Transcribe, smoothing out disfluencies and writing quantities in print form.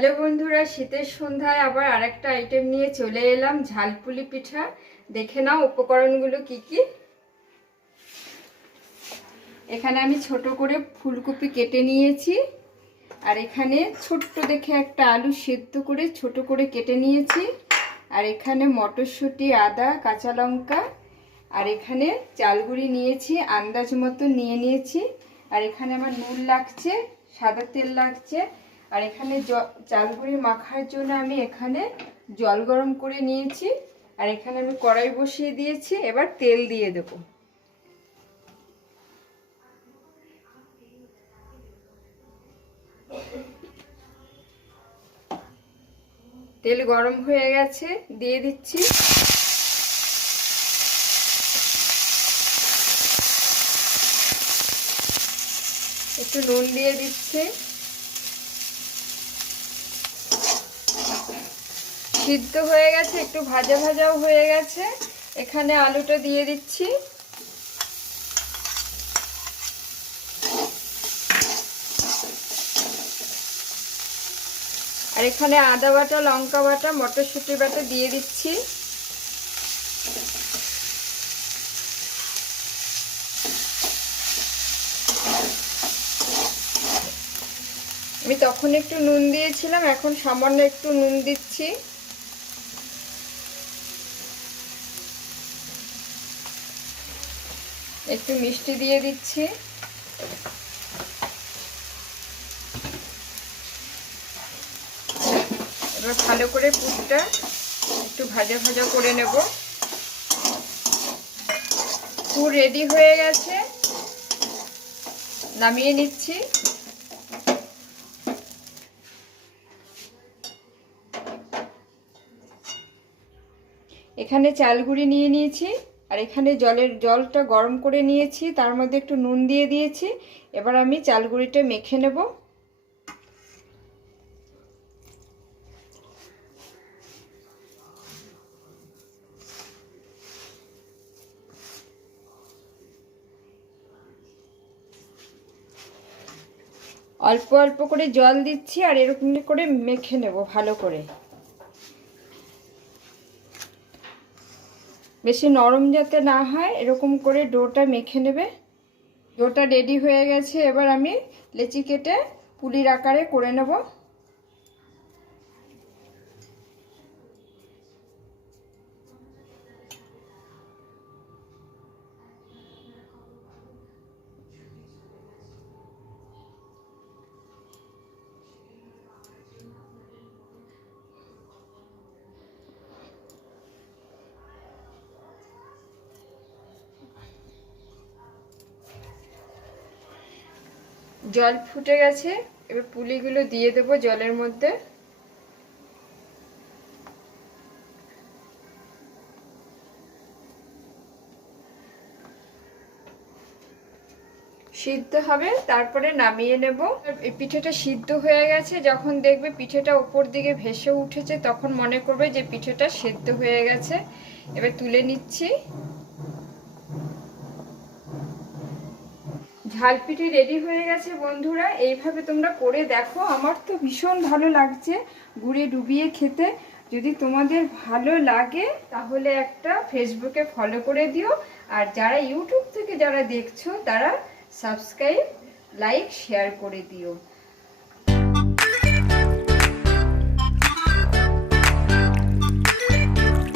Hello বন্ধুরা, শীতের সন্ধ্যায় আবার আরেকটা আইটেম নিয়ে চলে এলাম, ঝালপুলি পিঠা। দেখে নাও উপকরণগুলো কি কি। এখানে আমি ছোট করে ফুলকপি কেটে নিয়েছি, আর এখানে ছোট্ট দেখে একটা আলু সেদ্ধ করে ছোট করে কেটে নিয়েছি, আর এখানে মটরশুঁটি, আদা, কাঁচা লঙ্কা, আর এখানে চালগুড়ি নিয়েছি, আন্দাজ মতো নিয়ে নিয়েছি, আর এখানে আমার নুন লাগছে, সাদা তেল লাগছে, আর এখানে চালগুড়ি মাখার জন্য আমি এখানে জল গরম করে নিয়েছি, আর এখানে আমি কড়াই বসিয়ে দিয়েছি। এবার তেল দিয়ে দেব। তেল গরম হয়ে গেছে, দিয়ে দিচ্ছি একটু নুন, দিয়ে দিচ্ছি। সিদ্ধ হয়ে গেছে, একটু ভাজা ভাজাও হয়ে গেছে। এখানে আলুটা দিয়ে দিচ্ছি, আর এখানে আদা বাটা, লঙ্কা বাটা, মটরশুঁটি বাটা দিয়ে দিচ্ছি। আমি তখন একটু নুন দিয়েছিলাম, এখন সামান্য একটু নুন দিচ্ছি। একটু মিষ্টি দিয়ে দিচ্ছি। এবার ভালো করে পুরটা একটু ভাজা ভাজা করে নেব। পুর রেডি হয়ে গেছে, নামিয়ে নিচ্ছি। এখানে চালগুড়ি নিয়ে নিয়েছি, আর এখানে জলটা গরম করে নিয়েছি, তার মধ্যে একটু নুন দিয়ে দিয়েছি। এবার আমি চালগুড়িটা মেখে নেব। অল্প অল্প করে জল দিচ্ছি, আর এরকম করে মেখে নেব ভালো করে। বেশি নরম যাতে না হয়, এরকম করে ডোটা মেখে নেবে। ডোটা রেডি হয়ে গেছে, এবার আমি লেচি কেটে পুলির আকারে করে নেব। জল ফুটে গেছে, এবার পুলিগুলো দিয়ে দেবো জলের মধ্যে। সিদ্ধ হবে, তারপরে নামিয়ে নেব। এই পিঠেটা সিদ্ধ হয়ে গেছে, যখন দেখবে পিঠেটা উপর দিকে ভেসে উঠেছে, তখন মনে করবে যে পিঠেটা সিদ্ধ হয়ে গেছে। এবার তুলে নিচ্ছি। ঝাল পিঠে রেডি হয়ে গেছে বন্ধুরা, এইভাবে তোমরা করে দেখো। আমার তো ভীষণ ভালো লাগছে গুড়ে ডুবিয়ে খেতে। যদি তোমাদের ভালো লাগে তাহলে একটা ফেসবুকে ফলো করে দিও, আর যারা ইউটিউব থেকে যারা দেখছো তারা সাবস্ক্রাইব, লাইক, শেয়ার করে দিও।